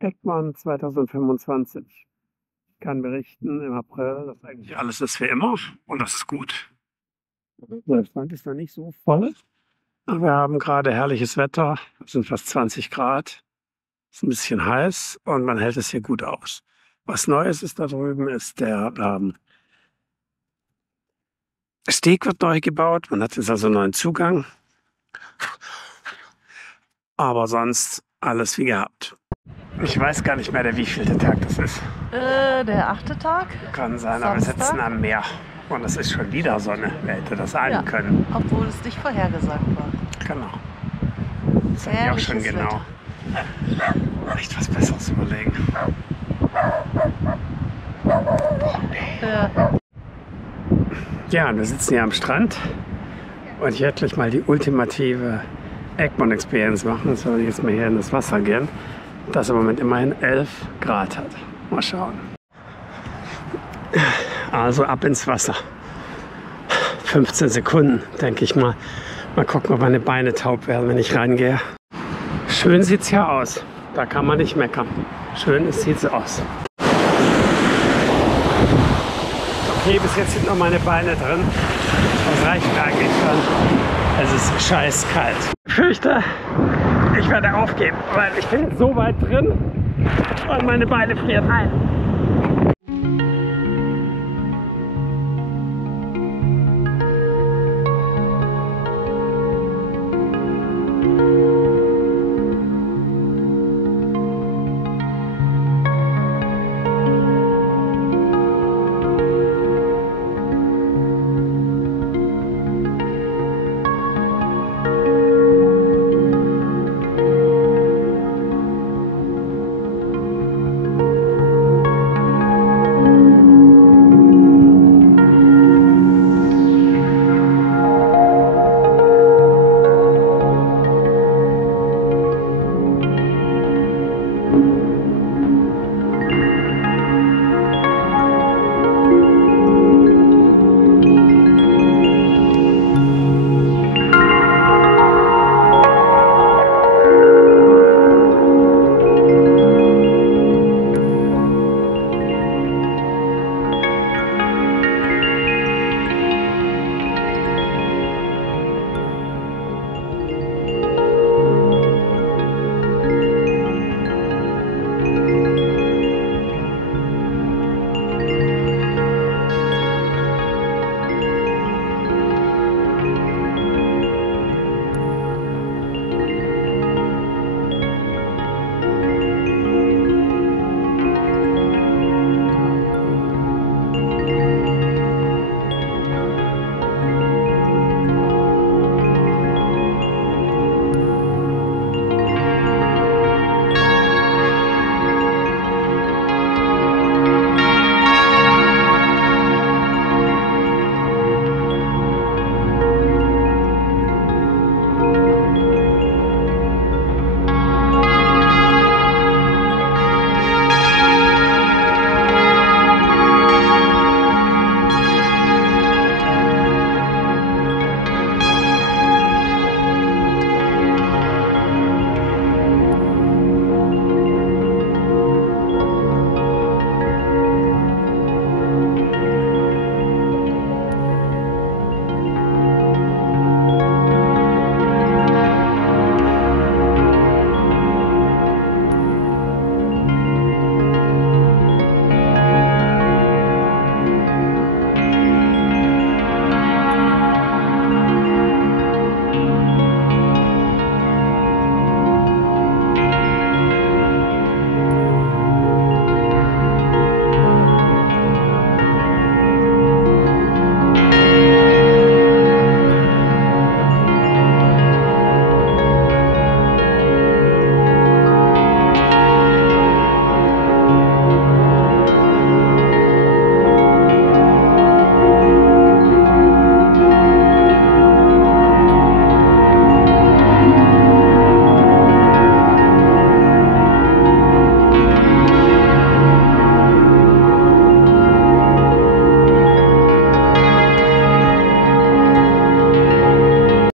Egmond 2025. Ich kann berichten, im April, dass eigentlich alles ist wie immer und das ist gut. Der Strand ist noch nicht so voll. Wir haben gerade herrliches Wetter, es sind fast 20 Grad, es ist ein bisschen heiß und man hält es hier gut aus. Was Neues ist da drüben, ist der Steg wird neu gebaut, man hat jetzt also einen neuen Zugang, aber sonst alles wie gehabt. Ich weiß gar nicht mehr, der wievielte Tag das ist. Der 8. Tag. Kann sein, aber wir sitzen am Meer und es ist schon wieder Sonne. Wer hätte das ahnen können? Obwohl es nicht vorhergesagt war. Genau. Das sage ich auch schon genau. Echt was Besseres überlegen. Ja, und wir sitzen hier am Strand und ich werde gleich mal die ultimative Egmond Experience machen. So, jetzt mal hier in das Wasser gehen, das im Moment immerhin 11 Grad hat. Mal schauen. Also ab ins Wasser. 15 Sekunden, denke ich mal. Mal gucken, ob meine Beine taub werden, wenn ich reingehe. Schön sieht es hier aus. Da kann man nicht meckern. Schön sieht es aus. Okay, bis jetzt sind noch meine Beine drin. Das reicht mir eigentlich schon. Es ist scheiß kalt. Ich fürchte, ich werde aufgeben, weil ich bin jetzt so weit drin und meine Beine frieren ein.